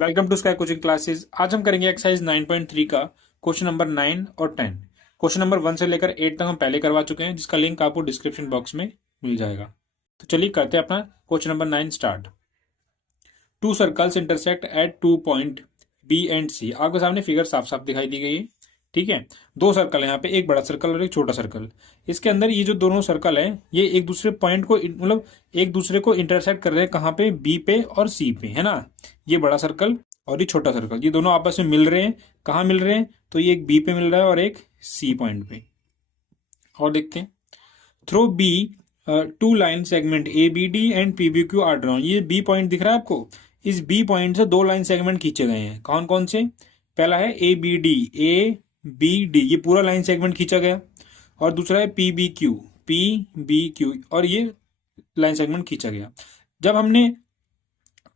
Welcome to sky coaching classes. आज हम करेंगे एक्सरसाइज 9.3 का क्वेश्चन नंबर 9 और 10। क्वेश्चन नंबर 1 से लेकर 8 तक हम पहले करवा चुके हैं, जिसका लिंक आपको डिस्क्रिप्शन बॉक्स में मिल जाएगा। तो चलिए करते हैं अपना question number 9 start. Two circles intersect at two point B and C. आपके सामने फिगर साफ साफ दिखाई दी गई है। ठीक है, दो सर्कल है यहाँ पे, एक बड़ा सर्कल और एक छोटा सर्कल। इसके अंदर ये जो दोनों सर्कल है ये एक दूसरे पॉइंट को मतलब एक दूसरे को इंटरसेक्ट कर रहे हैं। कहाँ पे? बी पे और सी पे, है ना। ये बड़ा सर्कल और ये छोटा सर्कल, ये दोनों आपस में मिल रहे हैं। कहाँ मिल रहे हैं? तो ये एक बी पे मिल रहा है और एक सी पॉइंट पे। और देखते हैं, through B two line segment A B D and P B Q are drawn. ये बी पॉइंट दिख रहा है आपको? इस बी पॉइंट से दो लाइन सेगमेंट खींचे गए हैं। कौन कौन से? पहला है A B D, A B D, ये पूरा लाइन सेगमेंट खींचा गया। और दूसरा है P B Q, P B Q, और ये लाइन सेगमेंट खींचा गया। जब हमने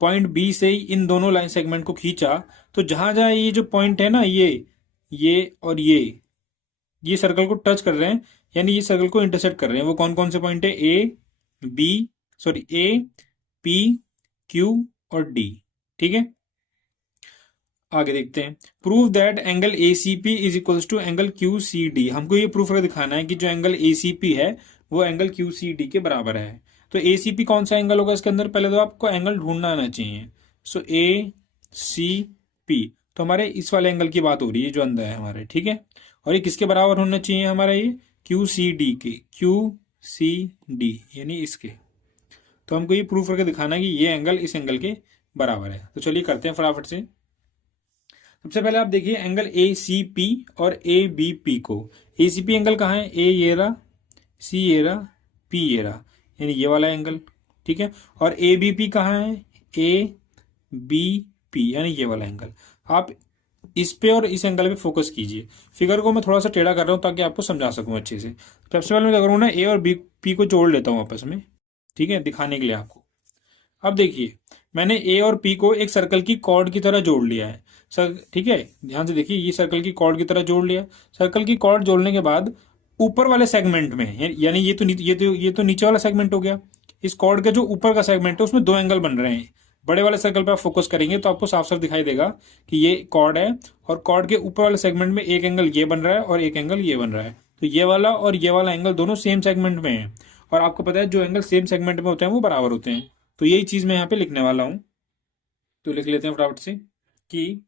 पॉइंट बी से ही इन दोनों लाइन सेगमेंट को खींचा, तो जहां जहां ये जो पॉइंट है ना, ये और ये सर्कल को टच कर रहे हैं, यानी ये सर्कल को इंटरसेक्ट कर रहे हैं। वो कौन कौन से पॉइंट है? ए पी क्यू और डी। ठीक है, आगे देखते हैं। Prove that angle A C P is equals to angle Q C D. हमको ये प्रूफ करके दिखाना है कि जो एंगल ए सी पी है वो एंगल क्यू सी डी के बराबर है। तो ए सी पी कौन सा एंगल होगा इसके अंदर? पहले तो आपको एंगल ढूंढना आना चाहिए। सो ए सी पी, तो हमारे इस वाले एंगल की बात हो रही है जो अंदर है हमारे। ठीक है, और ये किसके बराबर होना चाहिए हमारा? ये क्यू सी डी के, क्यू सी डी यानी इसके। तो हमको ये प्रूफ करके दिखाना है कि ये एंगल इस एंगल के बराबर है। तो चलिए करते हैं फटाफट से। सबसे पहले आप देखिए एंगल ए सी पी और ए बी पी को। ए सी पी एंगल कहाँ है? ए ये रहा, सी ये रहा, पी ये रहा, यानी ये वाला एंगल। ठीक है, और ए बी पी कहाँ है? ए बी पी यानी ये वाला एंगल। आप इस पे और इस एंगल पे फोकस कीजिए। फिगर को मैं थोड़ा सा टेढ़ा कर रहा हूँ ताकि आपको समझा सकूँ अच्छे से। सबसे पहले मैं क्या करूँ ना, ए और बी पी को जोड़ लेता हूँ आपस में। ठीक है, दिखाने के लिए आपको। अब देखिए, मैंने ए और पी को एक सर्कल की कॉर्ड की तरह जोड़ लिया है। सर ठीक है, ध्यान से देखिए, ये सर्कल की कॉर्ड की तरह जोड़ लिया। सर्कल की कॉर्ड जोड़ने के बाद ऊपर वाले सेगमेंट में, यानी ये तो नीचे वाला सेगमेंट हो गया। इस कॉर्ड के जो ऊपर का सेगमेंट है उसमें दो एंगल बन रहे हैं। बड़े वाले सर्कल पे आप फोकस करेंगे तो आपको साफ साफ दिखाई देगा कि ये कॉर्ड है, और कॉर्ड के ऊपर वाले सेगमेंट में एक एंगल ये बन रहा है और एक एंगल ये बन रहा है। तो ये वाला और ये वाला एंगल दोनों सेम सेगमेंट में है। और आपको पता है जो एंगल सेम सेगमेंट में होते हैं वो बराबर होते हैं। तो यही चीज मैं यहाँ पे लिखने वाला हूं। तो लिख लेते हैं फटाफट से कि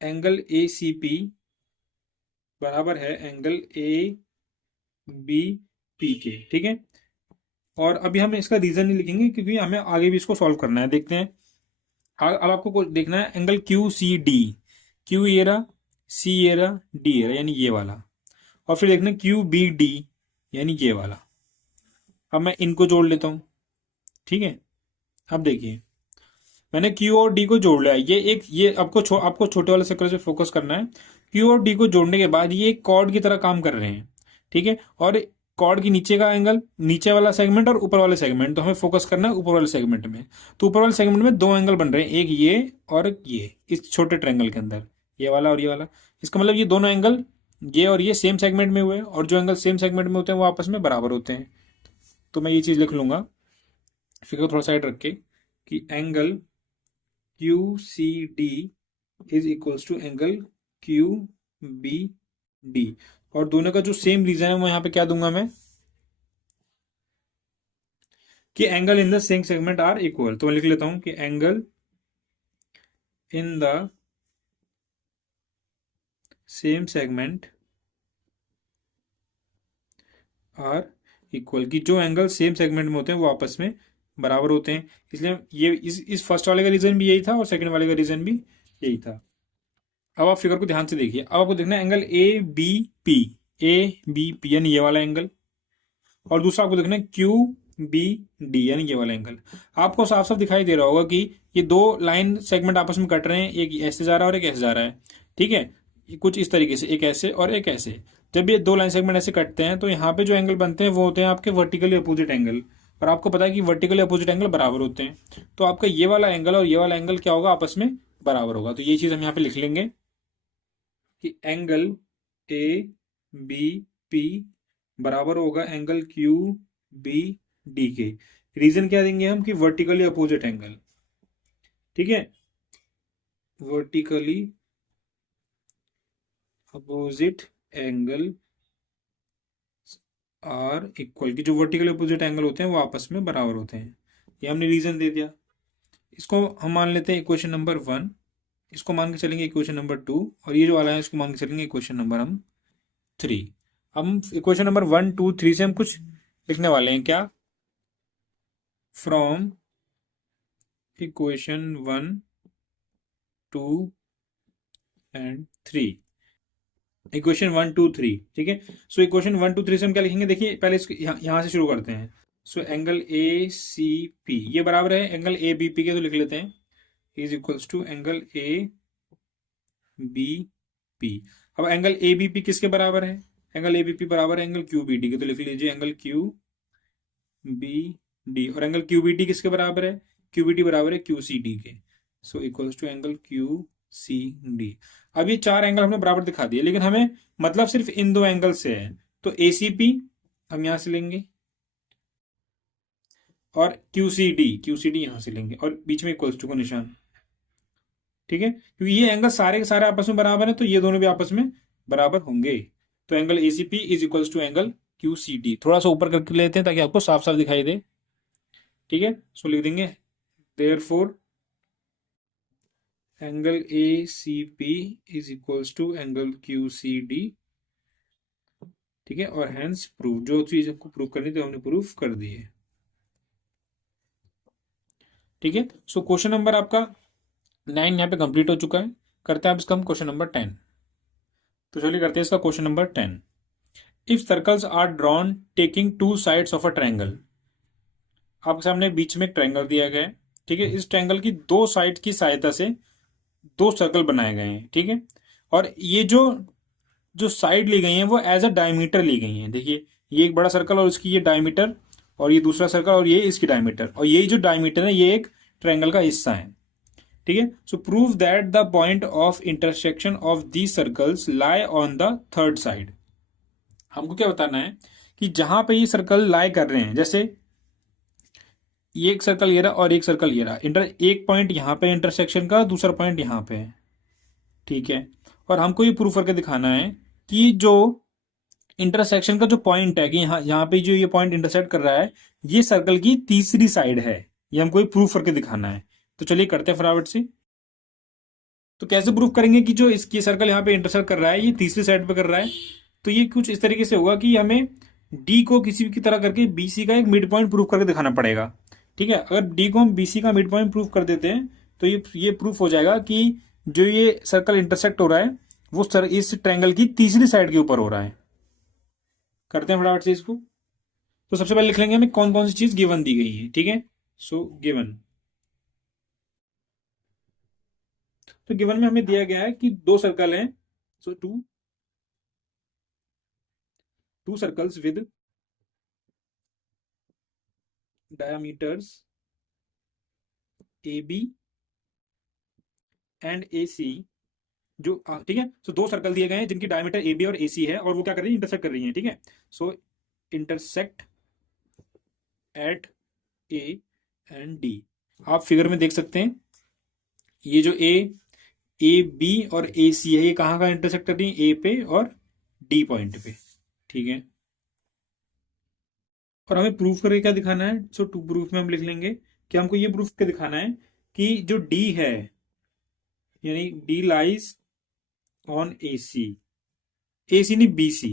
एंगल ए सी पी बराबर है एंगल ए बी पी के। ठीक है, और अभी हम इसका रीजन नहीं लिखेंगे क्योंकि हमें आगे भी इसको सॉल्व करना है। देखते हैं। अब आपको देखना है angle Q C D. Q ये रहा, सी ये रहा, डी ये रहा, यानी ये वाला। और फिर देखना क्यू बी डी यानी ये वाला। अब मैं इनको जोड़ लेता हूं। ठीक है, अब देखिए, मैंने क्यू और डी को जोड़ लिया। ये आपको छोटे वाले सर्कल से फोकस करना है। क्यू और डी को जोड़ने के बाद ये एक कॉर्ड की तरह काम कर रहे हैं। ठीक है, और कॉर्ड की नीचे का एंगल, नीचे वाला सेगमेंट और ऊपर वाले सेगमेंट, तो हमें फोकस करना है ऊपर वाले सेगमेंट में। तो ऊपर वाले सेगमेंट में दो एंगल बन रहे हैं, एक ये और ये, इस छोटे ट्रायंगल के अंदर, ये वाला और ये वाला। इसका मतलब ये दोनों एंगल, ये और ये सेम सेगमेंट में हुए, और जो एंगल सेम सेगमेंट में होते हैं वो आपस में बराबर होते हैं। तो मैं ये चीज लिख लूंगा फिगर थोड़ा साइड रख के कि angle Q C D is equals to angle Q B D. और दोनों का जो सेम रीजन है वो यहाँ पे क्या दूंगा मैं, कि angle in the same segment are equal. तो मैं लिख लेता हूं कि angle in the same segment are equal, कि जो एंगल सेम सेगमेंट में होते हैं वो आपस में बराबर होते हैं। इसलिए ये इस फर्स्ट वाले का रीजन भी यही था और सेकंड वाले का रीजन भी यही था। अब आप फिगर को ध्यान से देखिए। अब आपको देखना है angle A B P, A B P यानी ये वाला एंगल, और दूसरा आपको देखना है क्यू बी डी यानी ये वाला एंगल। आपको साफ साफ दिखाई दे रहा होगा कि ये दो लाइन सेगमेंट आपस में कट रहे हैं, एक ऐसे जा रहा है और एक ऐसे जा रहा है। ठीक है, कुछ इस तरीके से, एक ऐसे और एक ऐसे। जब ये दो लाइन सेगमेंट ऐसे कटते हैं तो यहाँ पे जो एंगल बनते हैं वो होते हैं आपके वर्टिकली अपोजिट एंगल। और आपको पता है कि वर्टिकली अपोजिट एंगल बराबर होते हैं। तो आपका ये वाला एंगल और ये वाला एंगल क्या होगा? आपस में बराबर होगा। तो ये चीज हम यहाँ पे लिख लेंगे कि एंगल ए बी पी बराबर होगा एंगल क्यू बी डी के। रीजन क्या देंगे हम? कि वर्टिकली अपोजिट एंगल। ठीक है, vertically opposite angle are equal, की जो वर्टिकल अपोजिट एंगल होते हैं वो आपस में बराबर होते हैं। ये हमने रीजन दे दिया। इसको हम मान लेते हैं इक्वेशन नंबर 1, इसको मान के चलेंगे इक्वेशन नंबर 2, और ये जो वाला है इसको मान के चलेंगे इक्वेशन नंबर हम 3। हम इक्वेशन नंबर 1 2 3 से हम कुछ लिखने वाले हैं। क्या? फ्रॉम इक्वेशन 1 2 एंड 3, इक्वेशन 1 2 3, ठीक है। सो इक्वेशन 1 2 3 से हम क्या लिखेंगे, देखिए पहले इसको यहाँ से शुरू करते हैं। सो एंगल ए सी पी ये बराबर है एंगल ए बी पी के, तो लिख लेते हैं is equals to angle A B P. अब एंगल ए बी पी किसके बराबर है? एंगल ए बी पी बराबर है एंगल क्यू बी डी के, तो लिख लीजिए एंगल क्यू बी डी। और एंगल क्यू बी डी किसके बराबर है? क्यू बी डी बराबर है क्यू सी डी के। So equals to angle Q C D. अब ये चार एंगल हमने बराबर दिखा दिए, लेकिन हमें मतलब सिर्फ इन दो एंगल से है, तो ए सी पी हम यहां से लेंगे और क्यू सी डी यहां से लेंगे, और बीच में इक्वल्स टू का निशान, ठीक है। क्योंकि ये एंगल सारे के सारे आपस में बराबर है, तो ये दोनों भी आपस में बराबर होंगे। तो angle A C P is equals to angle Q C D. थोड़ा सा ऊपर करके लेते हैं ताकि आपको साफ साफ दिखाई दे, ठीक है। सो लिख देंगे therefore angle A C P is equals to angle Q C D, ठीक है। और हेंस प्रूव, जो चीज हमको प्रूव करनी थी हमने प्रूव कर दी है, ठीक है। सो क्वेश्चन नंबर आपका 9 यहाँ पे कंप्लीट हो चुका है। करते हैं अब इसका हम क्वेश्चन नंबर 10। तो चलिए करते हैं इसका question number 10। If circles are drawn taking two sides of a triangle, आपके सामने बीच में एक ट्रायंगल दिया गया है, ठीक है। इस ट्रायंगल की दो साइड की सहायता से दो सर्कल बनाए गए हैं, ठीक है। और ये जो जो साइड ली गई हैं वो एज अ डायमीटर ली गई हैं। देखिए ये एक बड़ा सर्कल और इसकी ये डायमीटर, और ये दूसरा सर्कल और ये इसकी डायमीटर, और ये जो डायमीटर है ये एक ट्रायंगल का हिस्सा है, ठीक है। सो prove that the point of intersection of the circles lie on the third side. हमको क्या बताना है कि जहां पे ये सर्कल लाई कर रहे हैं, जैसे ये एक सर्कल ये रहा और एक सर्कल ये रहा, एक पॉइंट यहाँ पे इंटरसेक्शन का, दूसरा पॉइंट यहाँ पे है, ठीक है। और हमको ये प्रूव करके दिखाना है कि जो इंटरसेक्शन का जो पॉइंट है, कि यहाँ यहाँ पे जो ये पॉइंट इंटरसेक्ट कर रहा है ये सर्कल की तीसरी साइड है। ये हमको ये प्रूव करके दिखाना है। तो चलिए करते हैं फटाफट से। तो कैसे प्रूव करेंगे कि जो इसकी सर्कल यहाँ पे इंटरसेक्ट कर रहा है ये तीसरी साइड पे कर रहा है? तो ये कुछ इस तरीके से होगा कि हमें डी को किसी की तरह करके बीसी का एक मिड पॉइंट प्रूव करके दिखाना पड़ेगा, ठीक है। अगर डी को हम बीसी का मिड पॉइंट प्रूव कर देते हैं तो ये प्रूफ हो जाएगा कि जो ये सर्कल इंटरसेक्ट हो रहा है वो सर इस ट्रायंगल की तीसरी साइड के ऊपर हो रहा है। करते हैं फटाफट से इसको। तो सबसे पहले लिख लेंगे हमें कौन कौन सी चीज गिवन दी गई है, ठीक है। सो गिवन, तो गिवन में हमें दिया गया है कि दो सर्कल हैं। So two circles with diameters A B and A C, जो ठीक है। सो दो सर्कल दिए गए हैं जिनकी डायमीटर ए बी और ए सी है, और वो क्या कर रही है, इंटरसेक्ट कर रही है, ठीक है। So intersect at A and D. आप फिगर में देख सकते हैं ये जो ए बी और ए सी है ये कहाँ का इंटरसेक्ट कर रही है, ए पे और डी पॉइंट पे, ठीक है। और हमें प्रूफ करके क्या दिखाना है? सो टू प्रूफ में हम लिख लेंगे कि हमको ये प्रूफ के दिखाना है कि जो डी है, यानी डी लाइज ऑन ए सी नहीं बी सी,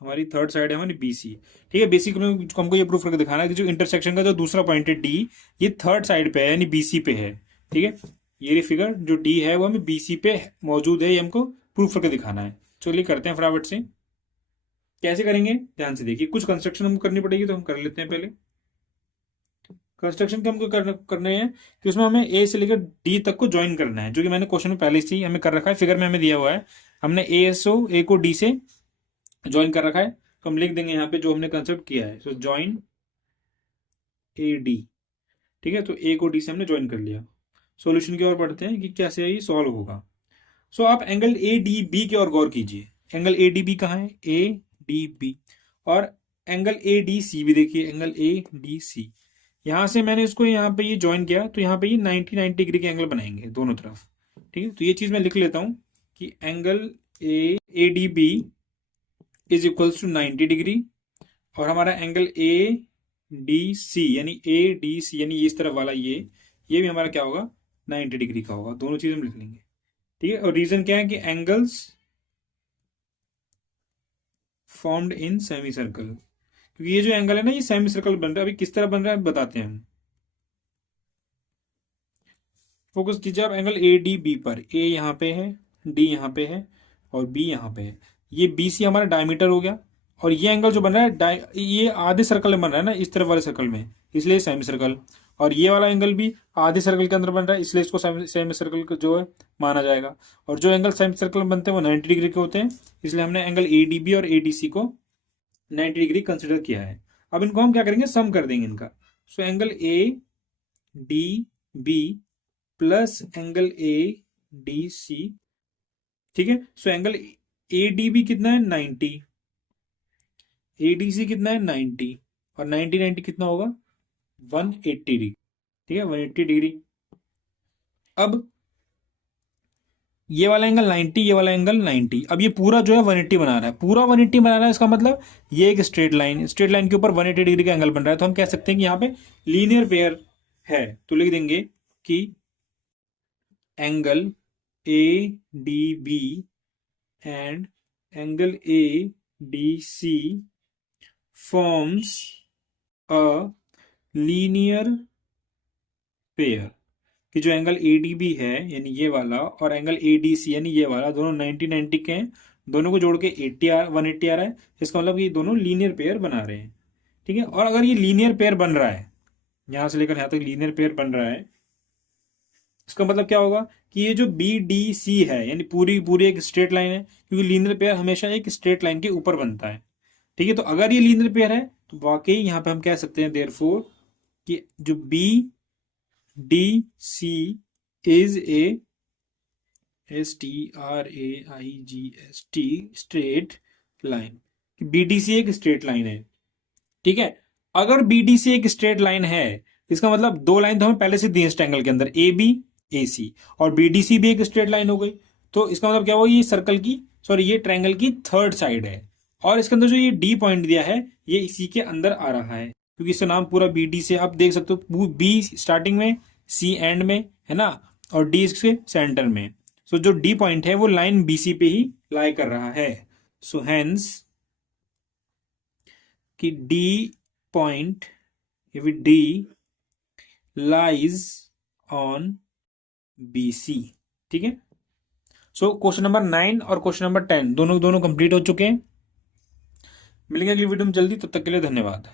हमारी थर्ड साइड है हमारी बी सी, ठीक है। बेसिक में हमको ये प्रूफ करके दिखाना है कि जो इंटरसेक्शन का जो दूसरा पॉइंट है डी, ये थर्ड साइड पे है यानी बी सी पे है, ठीक है। ये फिगर जो डी है वो हमें बी सी पे मौजूद है, ये हमको प्रूफ करके दिखाना है। चलिए करते हैं फटाफट से। कैसे करेंगे ध्यान से देखिए, कुछ कंस्ट्रक्शन हमको करनी पड़ेगी तो हम कर लेते हैं। पहले कंस्ट्रक्शन के हमको करने हैं कि उसमें हमें ए से लेकर डी तक को ज्वाइन करना है, जो कि मैंने क्वेश्चन में पहले से ही हमें कर रखा है, फिगर में हमें दिया हुआ है। हमने ए को डी से ज्वाइन कर रखा है, तो हम लिख देंगे यहाँ पे जो हमने कंसेप्ट किया है। सो ज्वाइन ए डी, ठीक है। तो ए को डी से हमने ज्वाइन कर लिया। सॉल्यूशन की ओर बढ़ते हैं कि कैसे ये सॉल्व होगा। सो आप एंगल ए डी बी की ओर गौर कीजिए। एंगल ए डी बी कहाँ है? A D B. और एंगल ए डी सी भी देखिए, एंगल ए डी सी। यहां से मैंने इसको यहाँ पे ये ज्वाइन किया तो यहाँ पे ये 90 डिग्री के एंगल बनाएंगे दोनों तरफ, ठीक है, तो ये चीज मैं लिख लेता हूं कि angle A D B is equals to 90 degree, और हमारा एंगल ए डी सी यानी इस तरफ वाला ये भी हमारा क्या होगा, 90 डिग्री का होगा। दोनों चीज हम लिख लेंगे। ठीक है, और रीजन क्या है कि angles formed in semi circle, क्योंकि ये जो एंगल है ना ये सेमी सर्कल बन रहा है। अभी किस तरह बन रहा है बताते हैं हम। फोकस कीजिए आप एंगल ए डी बी पर। ए यहाँ पे है, डी यहाँ पे है, और बी यहाँ पे है। ये बी सी हमारा डायमीटर हो गया, और ये एंगल जो बन रहा है ये आधे सर्कल में बन रहा है ना, इस तरफ वाले सर्कल में, इसलिए सेमी सर्कल। और ये वाला एंगल भी आधे सर्कल के अंदर बन रहा है, इसलिए इसको सेमी सर्कल जो है माना जाएगा। और जो एंगल सेमी सर्कल में बनते हैं वो 90 डिग्री के होते हैं, इसलिए हमने एंगल ए डी बी और ए डी सी को 90 डिग्री कंसिडर किया है। अब इनको हम क्या करेंगे, सम कर देंगे इनका। So angle A D B plus angle A D C. ठीक है, so angle A D B कितना है 90, ए डी सी कितना है 90, और 90 कितना होगा 180 डिग्री। ठीक है, 180 डिग्री। अब ये वाला एंगल 90, ये वाला एंगल 90। अब ये पूरा जो है 180 बना रहा है, पूरा 180 बना रहा है। इसका मतलब ये एक स्ट्रेट लाइन के ऊपर 180 डिग्री का एंगल बन रहा है। तो हम कह सकते हैं कि यहाँ पे लीनियर पेयर है। तो लिख देंगे कि angle A D B and angle A D C forms a linear pair, कि जो एंगल ए डी बी है यानी ये वाला, और एंगल ए डी सी यानी ये वाला, दोनों 90 के हैं। दोनों को जोड़ के 180 आ रहा है। इसका मतलब ये दोनों लीनियर पेयर बना रहे हैं। ठीक है, और अगर ये लीनियर पेयर बन रहा है, यहां से लेकर यहां तक लीनियर पेयर बन रहा है, इसका मतलब क्या होगा कि ये जो बी डी सी है यानी पूरी पूरी एक स्ट्रेट लाइन है, क्योंकि लीनियर पेयर हमेशा एक स्ट्रेट लाइन के ऊपर बनता है। ठीक है, तो अगर ये लीनियर पेयर है तो वाकई यहां पे हम कह सकते हैं देयरफॉर कि जो B D C is a STRAIGST straight line, BDC एक स्ट्रेट लाइन है। ठीक है, अगर BDC एक स्ट्रेट लाइन है, इसका मतलब दो लाइन तो हमें पहले से दी इस ट्रायंगल के अंदर, AB AC, और BDC भी एक स्ट्रेट लाइन हो गई। तो इसका मतलब क्या हुआ, ये सर्कल की ये ट्रायंगल की थर्ड साइड है। और इसके अंदर जो ये D पॉइंट दिया है ये इसी के अंदर आ रहा है, क्योंकि इसका नाम पूरा BD से आप देख सकते हो। B स्टार्टिंग में, C एंड में है ना, और D इसके सेंटर में। सो जो D पॉइंट है वो लाइन BC पे ही लाई कर रहा है। सो हेंस कि D point D lies on BC। ठीक है, सो क्वेश्चन नंबर 9 और क्वेश्चन नंबर 10 दोनों कंप्लीट हो चुके हैं। मिलेंगे अगली वीडियो में जल्दी, तब तक के लिए धन्यवाद।